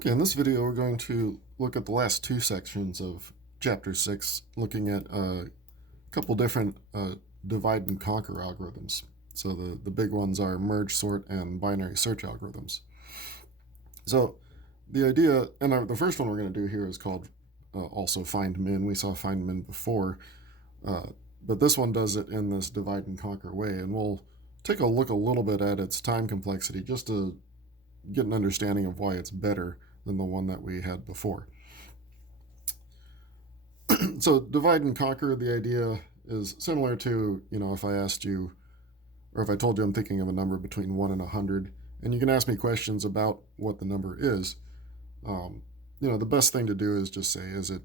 Okay, in this video we're going to look at the last two sections of Chapter 6, looking at a couple different divide and conquer algorithms. So the big ones are merge, sort, and binary search algorithms. So the idea, and the first one we're going to do here is called also find min. We saw find min before, but this one does it in this divide and conquer way, and we'll take a look a little bit at its time complexity just to get an understanding of why it's better than the one that we had before. So divide and conquer, the idea is similar to, if I asked you, or if I told you I'm thinking of a number between 1 and 100, and you can ask me questions about what the number is, the best thing to do is just say, is it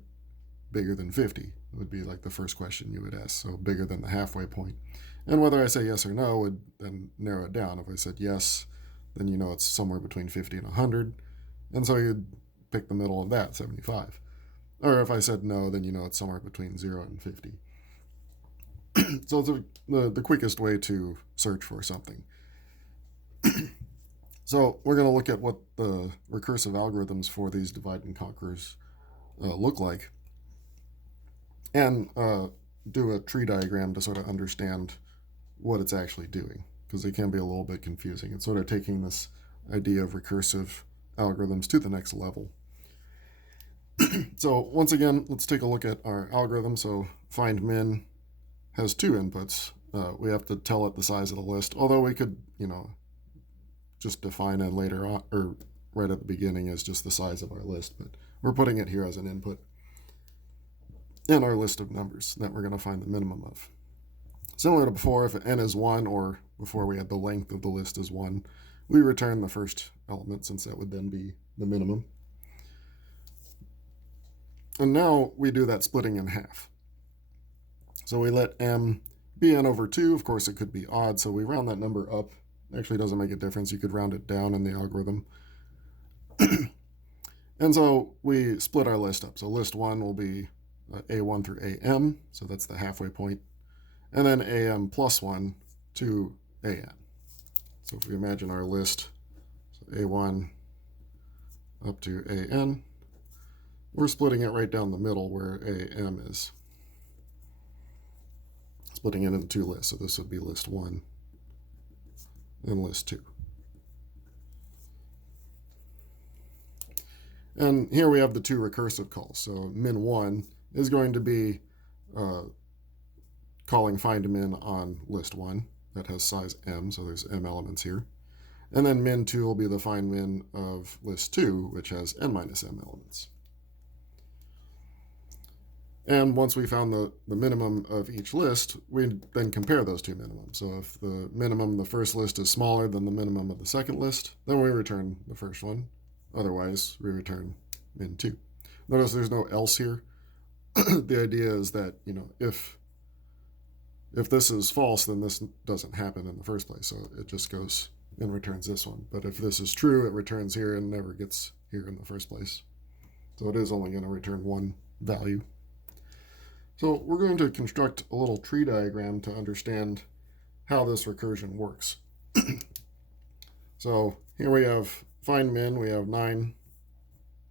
bigger than 50? It would be like the first question you would ask, so bigger than the halfway point. And whether I say yes or no would then narrow it down. If I said yes, then you know it's somewhere between 50 and 100, and so you'd pick the middle of that, 75. Or if I said no, then you know it's somewhere between 0 and 50. So it's the quickest way to search for something. So we're going to look at what the recursive algorithms for these divide and conquers look like, and do a tree diagram to sort of understand what it's actually doing, because they can be a little bit confusing. It's sort of taking this idea of recursive algorithms to the next level. So once again, let's take a look at our algorithm. So find min has two inputs. We have to tell it the size of the list, although we could, just define it later on, or right at the beginning as just the size of our list, but we're putting it here as an input in our list of numbers that we're going to find the minimum of. Similar to before, if n is 1, or before we had the length of the list is 1, we return the first element, since that would then be the minimum. And now we do that splitting in half. So we let m be n over 2. Of course, it could be odd, so we round that number up. Actually, doesn't make a difference. You could round it down in the algorithm. And so we split our list up. So list 1 will be a1 through am, so that's the halfway point, and then am plus 1 to an. So if we imagine our list, so a1 up to an, we're splitting it right down the middle where am is. Splitting it into two lists, so this would be list 1 and list 2. And here we have the two recursive calls. So min1 is going to be calling find min on list 1 that has size m, so there's m elements here. And then min2 will be the find min of list 2, which has n minus m elements. And once we found the minimum of each list, we then compare those two minimums. So if the minimum of the first list is smaller than the minimum of the second list, then we return the first one. Otherwise, we return min2. Notice there's no else here. The idea is that, if this is false, then this doesn't happen in the first place. So it just goes and returns this one. But if this is true, it returns here and never gets here in the first place. So it is only going to return one value. So we're going to construct a little tree diagram to understand how this recursion works. So here we have find min. We have 9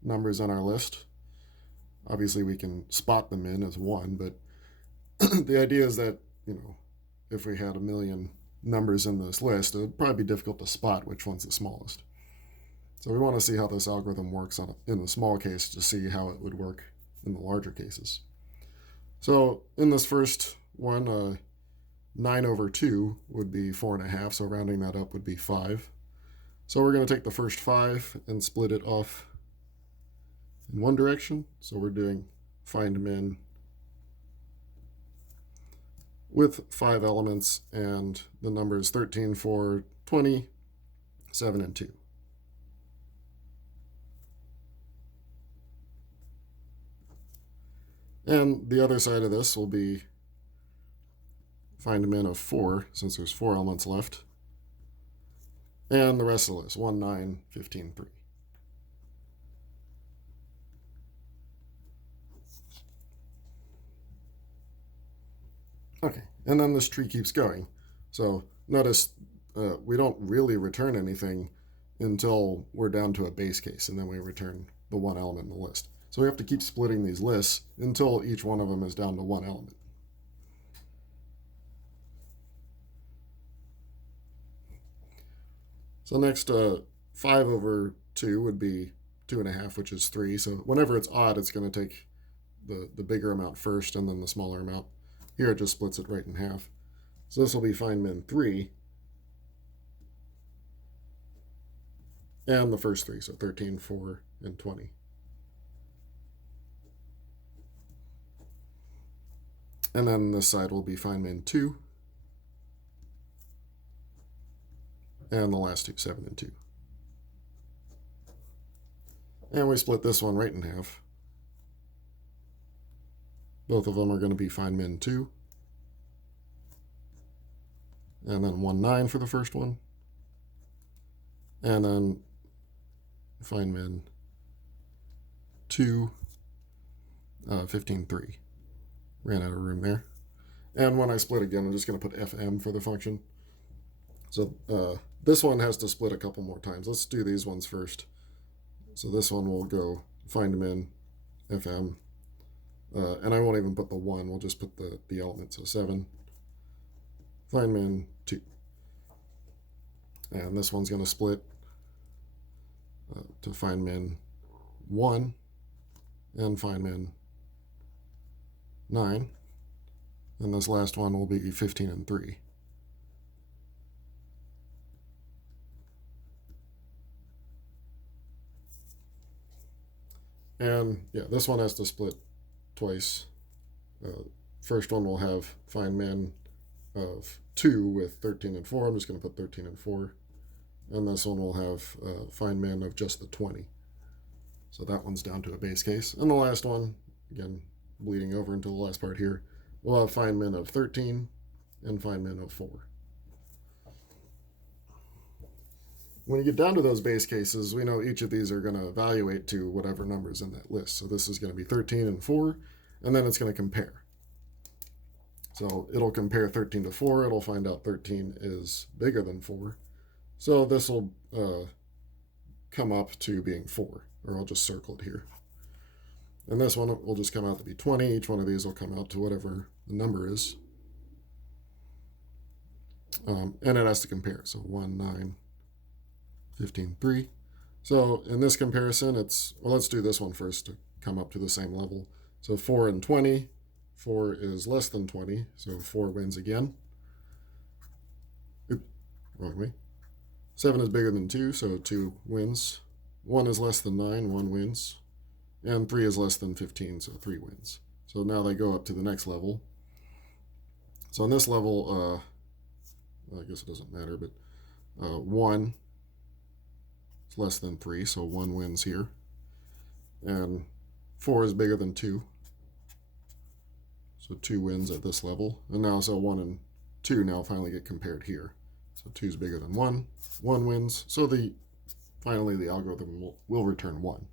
numbers on our list. Obviously, we can spot the min as 1, but the idea is that, if we had 1 million numbers in this list, it would probably be difficult to spot which one's the smallest. So we want to see how this algorithm works in the small case to see how it would work in the larger cases. So in this first one, 9 over 2 would be 4.5, so rounding that up would be 5. So we're going to take the first 5 and split it off in one direction. So we're doing find min with 5 elements, and the numbers 13, 4, 20, 7, and 2. And the other side of this will be find min of 4, since there's 4 elements left. And the rest of the list, 1, 9, 15, 3. Okay, and then this tree keeps going. So notice we don't really return anything until we're down to a base case, and then we return the one element in the list. So we have to keep splitting these lists until each one of them is down to one element. So next, 5 over 2 would be 2.5, which is 3. So whenever it's odd, it's going to take the bigger amount first and then the smaller amount. Here it just splits it right in half. So this will be find min 3. And the first 3, so 13, 4, and 20. And then this side will be find min 2. And the last two, 7 and 2. And we split this one right in half. Both of them are going to be find min 2. And then 1, 9 for the first one. And then find min 2, 15, 3. Ran out of room there. And when I split again, I'm just going to put fm for the function. So this one has to split a couple more times. Let's do these ones first. So this one will go find min fm. And I won't even put the 1. We'll just put the element. So 7. Find min 2. And this one's going to split to find min 1 and find min 9. And this last one will be 15 and 3. And yeah, this one has to split twice. First one will have find min of 2 with 13 and 4. I'm just going to put 13 and 4. And this one will have find min of just the 20. So that one's down to a base case. And the last one, again, bleeding over into the last part here, we'll have find min of 13 and find min of 4. When you get down to those base cases, we know each of these are going to evaluate to whatever number's in that list. So this is going to be 13 and 4, and then it's going to compare. So it'll compare 13 to 4. It'll find out 13 is bigger than 4. So this will come up to being 4, or I'll just circle it here. And this one will just come out to be 20. Each one of these will come out to whatever the number is. And it has to compare. So 1, 9, 15, 3. So in this comparison, well, let's do this one first to come up to the same level. So 4 and 20. 4 is less than 20, so 4 wins again. Oops, wrong way. 7 is bigger than 2, so 2 wins. 1 is less than 9, 1 wins. And 3 is less than 15, so 3 wins. So now they go up to the next level. So on this level, well, I guess it doesn't matter, but 1 is less than 3, so 1 wins here. And 4 is bigger than 2. So 2 wins at this level. And now, so 1 and 2 now finally get compared here. So 2 is bigger than 1. 1 wins. So finally the algorithm will return 1.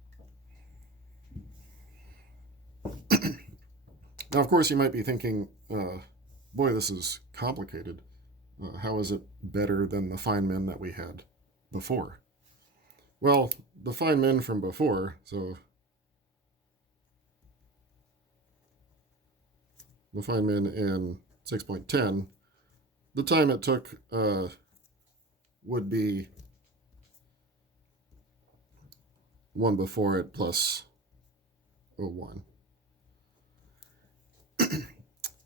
Now, of course, you might be thinking, boy, this is complicated. How is it better than the find min that we had before? Well, the find min from before, so the find min in 6.10, the time it took would be 1 before it plus 0.1.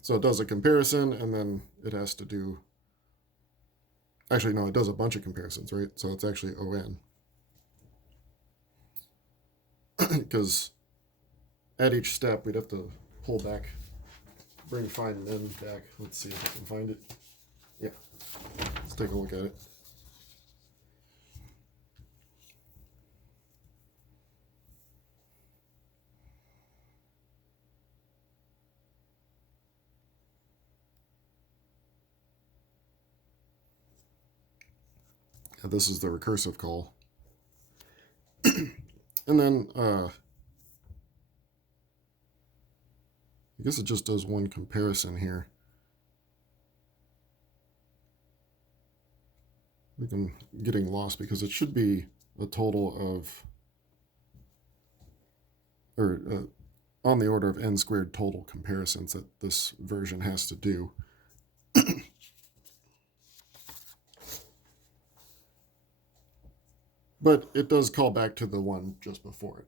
So it does a comparison, and then it has to do, actually, no, it does a bunch of comparisons, right? So it's actually ON. Because at each step, we'd have to pull back, bring find min back. Let's see if I can find it. Yeah, let's take a look at it. This is the recursive call. And then I guess it just does one comparison here. I'm getting lost because it should be a total of, or on the order of n squared total comparisons that this version has to do. But it does call back to the one just before it.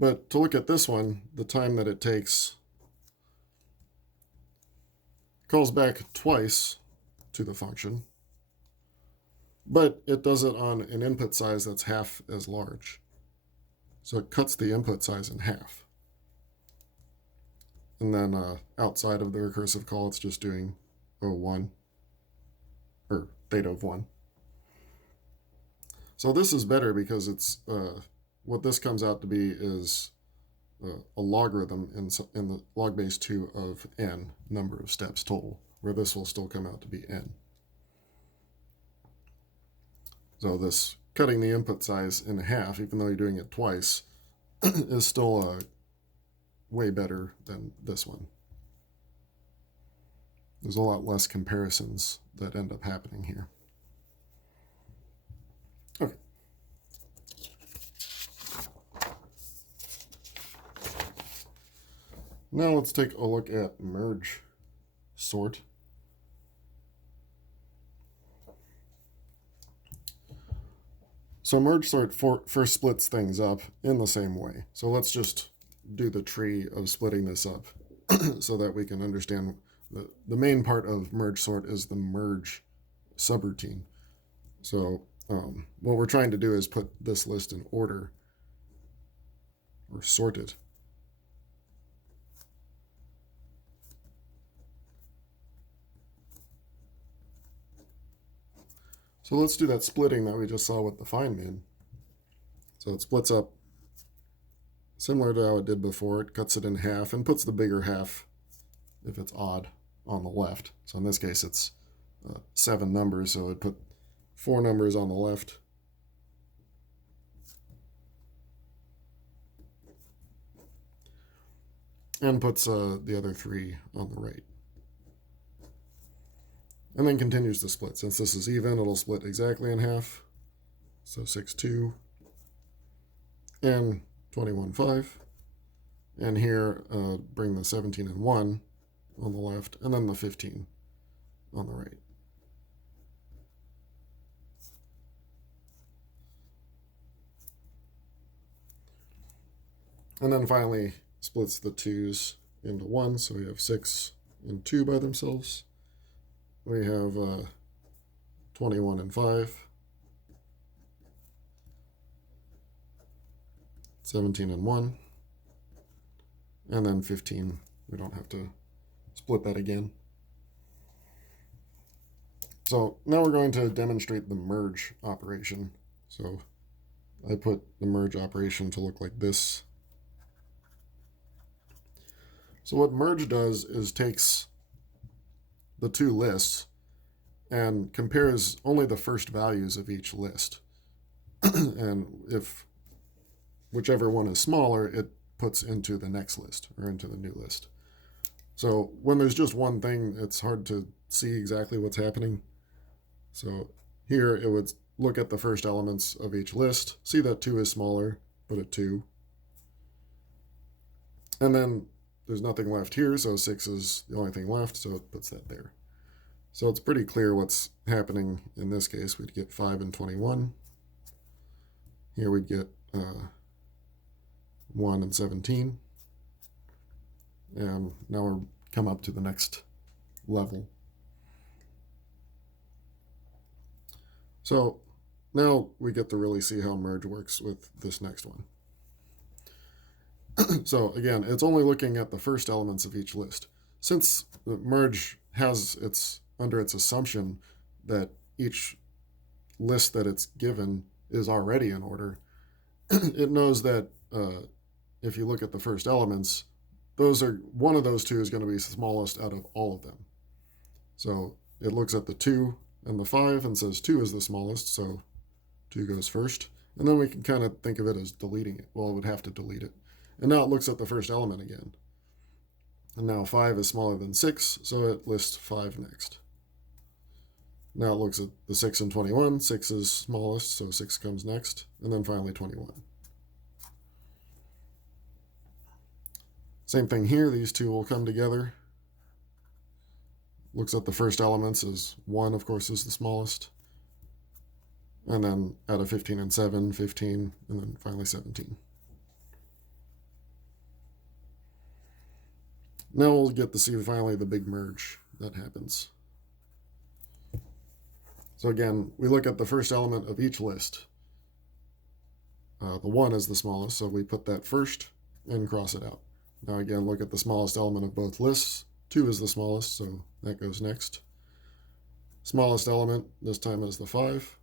But to look at this one, the time that it takes calls back twice to the function, but it does it on an input size that's half as large. So it cuts the input size in half. And then outside of the recursive call, it's just doing O1, or theta of 1. So this is better because it's what this comes out to be is a logarithm in the log base 2 of n number of steps total, where this will still come out to be n. So this cutting the input size in half, even though you're doing it twice, is still way better than this one. There's a lot less comparisons that end up happening here. Okay. Now let's take a look at MergeSort. So MergeSort first splits things up in the same way. So let's just do the tree of splitting this up so that we can understand the main part of MergeSort is the merge subroutine. So what we're trying to do is put this list in order, or sort it. So let's do that splitting that we just saw with the find min. So it splits up similar to how it did before. It cuts it in half and puts the bigger half, if it's odd, on the left. So in this case, it's 7 numbers, so it put 4 numbers on the left. And puts the other 3 on the right. And then continues to split. Since this is even, it'll split exactly in half. So 6, 2, and 21, 5. And here, bring the 17 and 1 on the left, and then the 15 on the right. And then finally splits the 2's into 1, so we have 6 and 2 by themselves. We have 21 and 5, 17 and 1, and then 15. We don't have to split that again. So now we're going to demonstrate the merge operation. So I put the merge operation to look like this. So what merge does is takes the 2 lists and compares only the first values of each list. And if whichever one is smaller, it puts into the next list or into the new list. So when there's just one thing, it's hard to see exactly what's happening. So here it would look at the first elements of each list, see that 2 is smaller, put it 2. And then there's nothing left here, so 6 is the only thing left, so it puts that there. So it's pretty clear what's happening in this case. We'd get 5 and 21. Here we'd get 1 and 17. And now we're come up to the next level. So now we get to really see how merge works with this next one. So again, it's only looking at the first elements of each list. Since the merge has under its assumption that each list that it's given is already in order, it knows that if you look at the first elements, one of those 2 is going to be the smallest out of all of them. So it looks at the 2 and the 5 and says 2 is the smallest, so 2 goes first. And then we can kind of think of it as deleting it. Well, it would have to delete it. And now it looks at the first element again. And now 5 is smaller than 6, so it lists 5 next. Now it looks at the 6 and 21. 6 is smallest, so 6 comes next, and then finally 21. Same thing here, these two will come together. Looks at the first elements as 1, of course, is the smallest. And then out of 15 and 7, 15, and then finally 17. Now we'll get to see finally the big merge that happens. So again, we look at the first element of each list. The 1 is the smallest, so we put that first and cross it out. Now again, look at the smallest element of both lists. 2 is the smallest, so that goes next. Smallest element this time is the 5.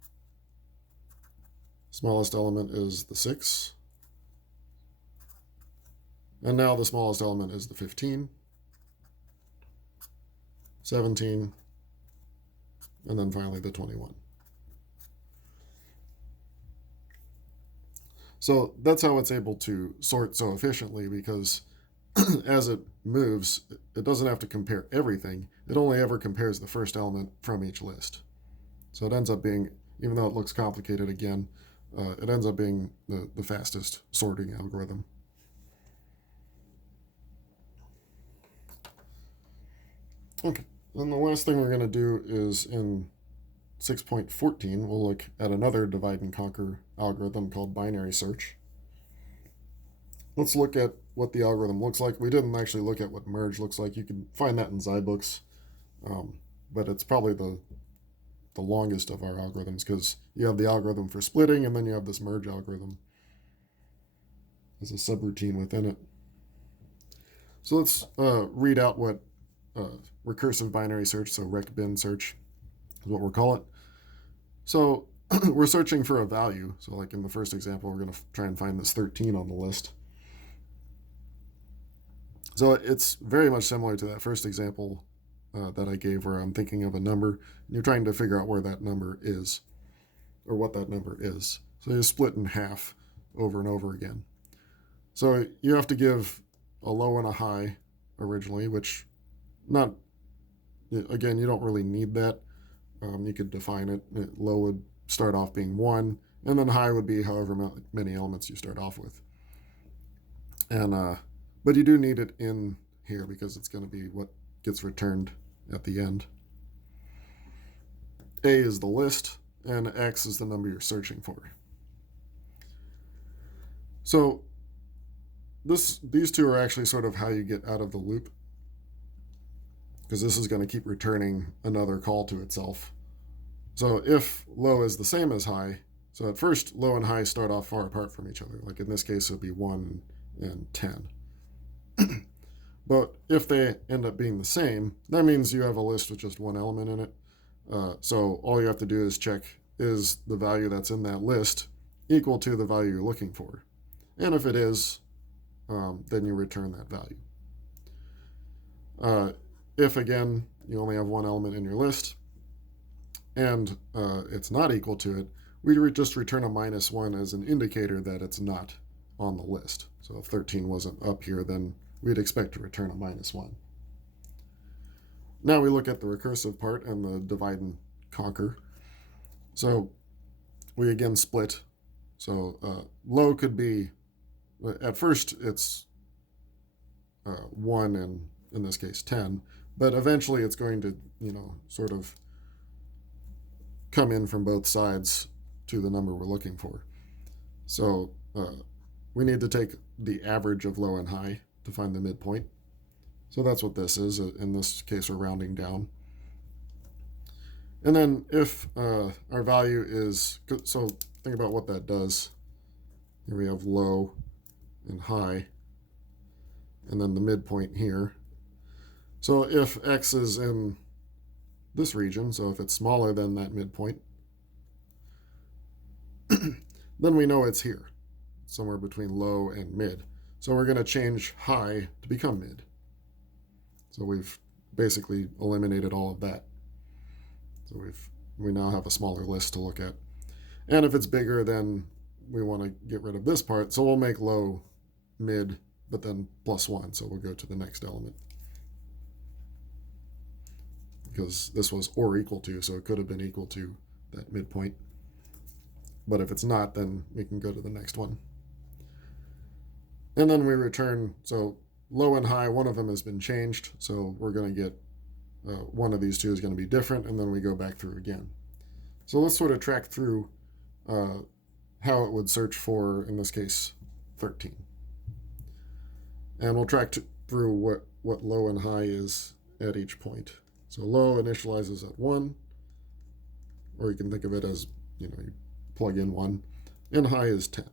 Smallest element is the 6. And now the smallest element is the 15. 17, and then finally the 21. So that's how it's able to sort so efficiently, because as it moves, it doesn't have to compare everything. It only ever compares the first element from each list. So it ends up being, even though it looks complicated again, it ends up being the fastest sorting algorithm. Okay. Then the last thing we're going to do is in 6.14, we'll look at another divide and conquer algorithm called binary search. Let's look at what the algorithm looks like. We didn't actually look at what merge looks like. You can find that in Zybooks, but it's probably the longest of our algorithms, because you have the algorithm for splitting, and then you have this merge algorithm as a subroutine within it. So let's read out what recursive binary search, so recbin search is what we'll call it. So we're searching for a value. So like in the first example, we're going to try and find this 13 on the list. So it's very much similar to that first example that I gave, where I'm thinking of a number, and you're trying to figure out where that number is, or what that number is. So you split in half over and over again. So you have to give a low and a high originally, which again, you don't really need that. You could define it. Low would start off being 1, and then high would be however many elements you start off with. And but you do need it in here, because it's going to be what gets returned at the end. A is the list, and X is the number you're searching for. So these two are actually sort of how you get out of the loop, because this is going to keep returning another call to itself. So if low is the same as high, so at first low and high start off far apart from each other. Like in this case, it would be 1 and 10. But if they end up being the same, that means you have a list with just one element in it. So all you have to do is check, is the value that's in that list equal to the value you're looking for? And if it is, then you return that value. If, again, you only have one element in your list and it's not equal to it, we just return a -1 as an indicator that it's not on the list. So if 13 wasn't up here, then we'd expect to return a -1. Now we look at the recursive part and the divide and conquer. So we again split. So low could be, at first it's 1 and in this case 10, but eventually it's going to, sort of come in from both sides to the number we're looking for. So we need to take the average of low and high to find the midpoint. So that's what this is. In this case, we're rounding down. And then if our value is, so think about what that does. Here we have low and high, and then the midpoint here. So if X is in this region, so if it's smaller than that midpoint, then we know it's here, somewhere between low and mid. So we're going to change high to become mid. So we've basically eliminated all of that. So we now have a smaller list to look at. And if it's bigger, then we want to get rid of this part. So we'll make low mid, but then +1. So we'll go to the next element. because this was or equal to, so it could have been equal to that midpoint. But if it's not, then we can go to the next one. And then we return, so low and high, one of them has been changed, so we're going to get one of these two is going to be different, and then we go back through again. So let's sort of track through how it would search for, in this case, 13. And we'll track through what low and high is at each point. So low initializes at 1, or you can think of it as, you plug in 1, and high is 10.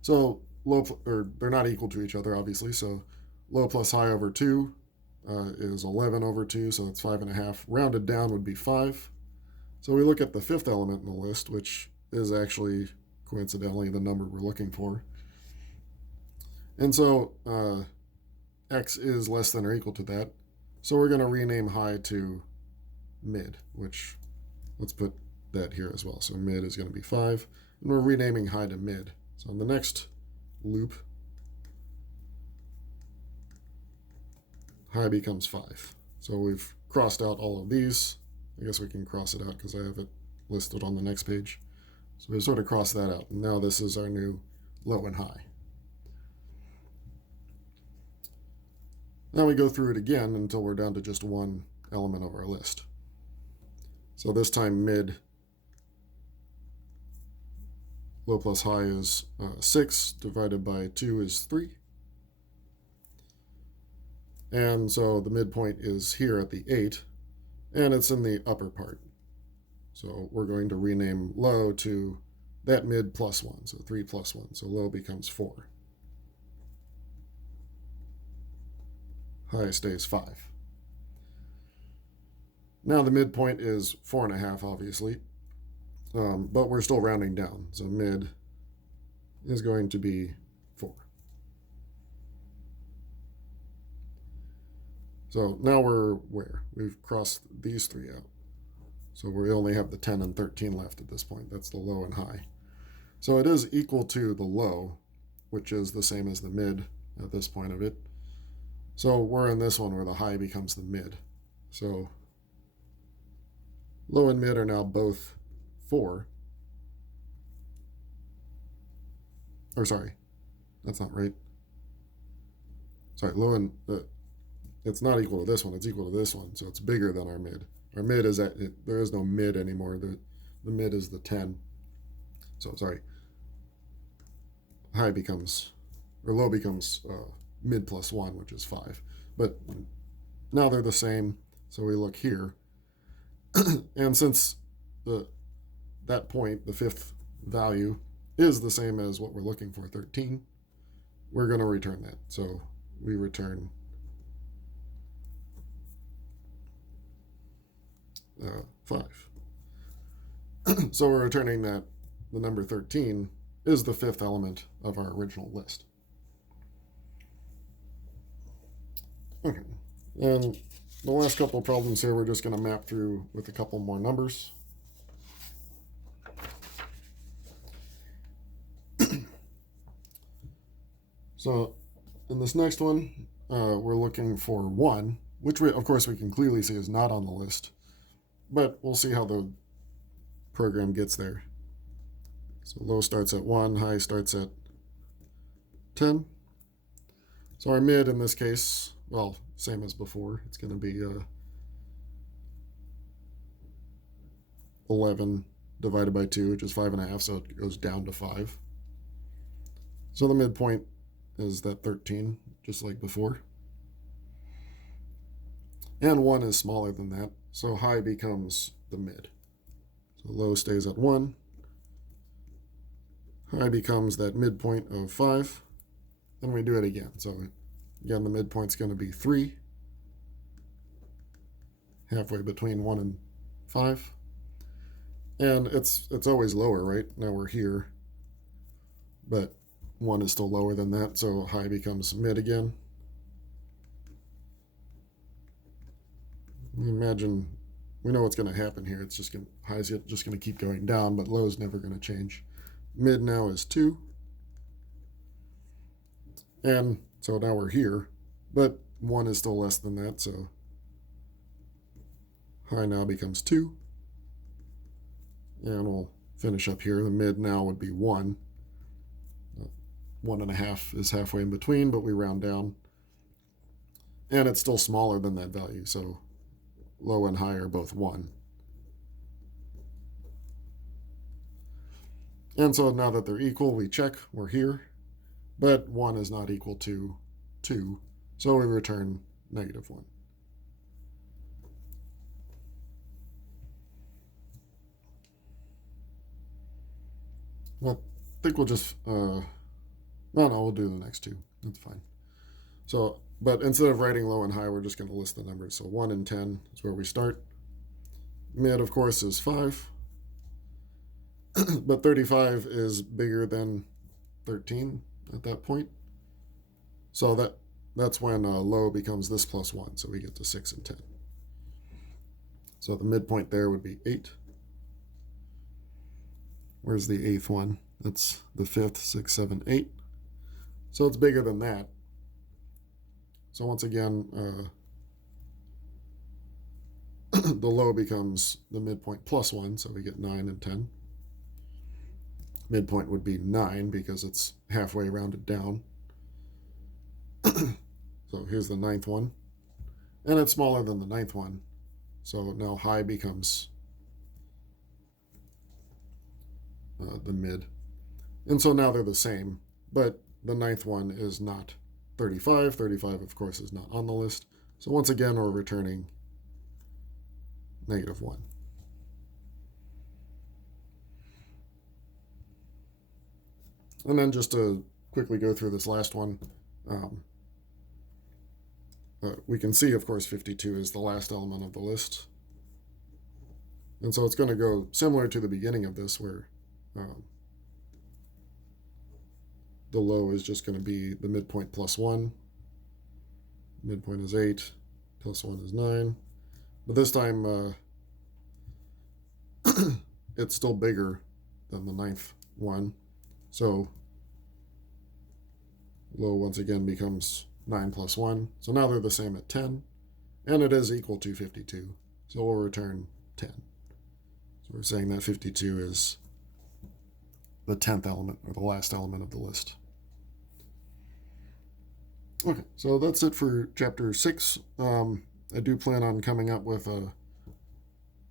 So they're not equal to each other, obviously, so low plus high over 2 is 11 over 2, so it's 5.5. Rounded down would be 5. So we look at the fifth element in the list, which is actually, coincidentally, the number we're looking for. And so x is less than or equal to that. So we're going to rename high to mid, which, let's put that here as well. So mid is going to be 5, and we're renaming high to mid. So in the next loop, high becomes 5. So we've crossed out all of these. I guess we can cross it out because I have it listed on the next page. So we sort of cross that out. And now this is our new low and high. Now we go through it again until we're down to just one element of our list. So this time mid, low plus high is 6, divided by 2 is 3. And so the midpoint is here at the 8, and it's in the upper part. So we're going to rename low to that mid plus 1, so 3 plus 1. So low becomes 4. High stays 5. Now the midpoint is 4.5, obviously, but we're still rounding down. So mid is going to be 4. So now we're where? We've crossed these 3 out. So we only have the 10 and 13 left at this point. That's the low and high. So it is equal to the low, which is the same as the mid at this point of it. So we're in this one where the high becomes the mid. So low and mid are now both 4. Or sorry, that's not right. Sorry, low and... it's not equal to this one, it's equal to this one, so it's bigger than our mid. Our mid is at, there is no mid anymore, the mid is the 10. So, sorry, high becomes, or low becomes mid plus 1, which is 5. But now they're the same, so we look here. And since that point, the fifth value, is the same as what we're looking for, 13, we're going to return that. So we return 5. So we're returning that the number 13 is the fifth element of our original list. Okay, and the last couple of problems here we're just going to map through with a couple more numbers. So in this next one, we're looking for 1, which of course we can clearly see is not on the list. But we'll see how the program gets there. So low starts at 1, high starts at 10. So our mid in this case, well, same as before, it's going to be 11 divided by 2, which is 5.5, so it goes down to 5. So the midpoint is that 13, just like before. And 1 is smaller than that. So high becomes the mid. So low stays at 1. High becomes that midpoint of 5. Then we do it again. So again, the midpoint's going to be 3. Halfway between 1 and 5. And it's always lower, right? Now we're here. But 1 is still lower than that, so high becomes mid again. Imagine, we know what's going to happen here. It's just going to, high's just going to keep going down, but low is never going to change. Mid now is 2. And so now we're here, but 1 is still less than that, so high now becomes 2. And we'll finish up here. The mid now would be 1. 1.5 is halfway in between, but we round down. And it's still smaller than that value, so low and high are both 1. And so now that they're equal, we check, we're here. But 1 is not equal to 2, so we return -1. I think we'll just, no, we'll do the next two. That's fine. So, but instead of writing low and high, we're just going to list the numbers. So 1 and 10 is where we start. Mid, of course, is 5. But 35 is bigger than 13 at that point. So that's when low becomes this plus 1. So we get to 6 and 10. So the midpoint there would be 8. Where's the 8th one? That's the 5th, 6, 7, 8. So it's bigger than that. So once again, the low becomes the midpoint plus 1, so we get 9 and 10. Midpoint would be 9 because it's halfway rounded down. So here's the 9th one. And it's smaller than the 9th one. So now high becomes the mid. And so now they're the same, but the 9th one is not 35. 35, of course, is not on the list. So once again, we're returning -1. And then just to quickly go through this last one, we can see, of course, 52 is the last element of the list. And so it's going to go similar to the beginning of this, where the low is just going to be the midpoint plus 1. Midpoint is 8, plus 1 is 9. But this time, it's still bigger than the 9th one. So low once again becomes 9 plus 1. So now they're the same at 10. And it is equal to 52. So we'll return 10. So we're saying that 52 is the 10th element, or the last element of the list. Okay, so that's it for chapter 6. I do plan on coming up with an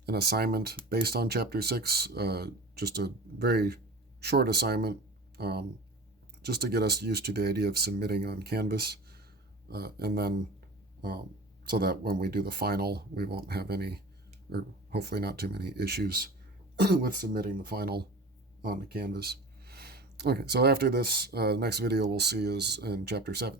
assignment based on chapter 6, just a very short assignment, just to get us used to the idea of submitting on Canvas, and then so that when we do the final, we won't have any, or hopefully not too many issues with submitting the final on the Canvas. Okay, so after this, next video we'll see is in chapter 7.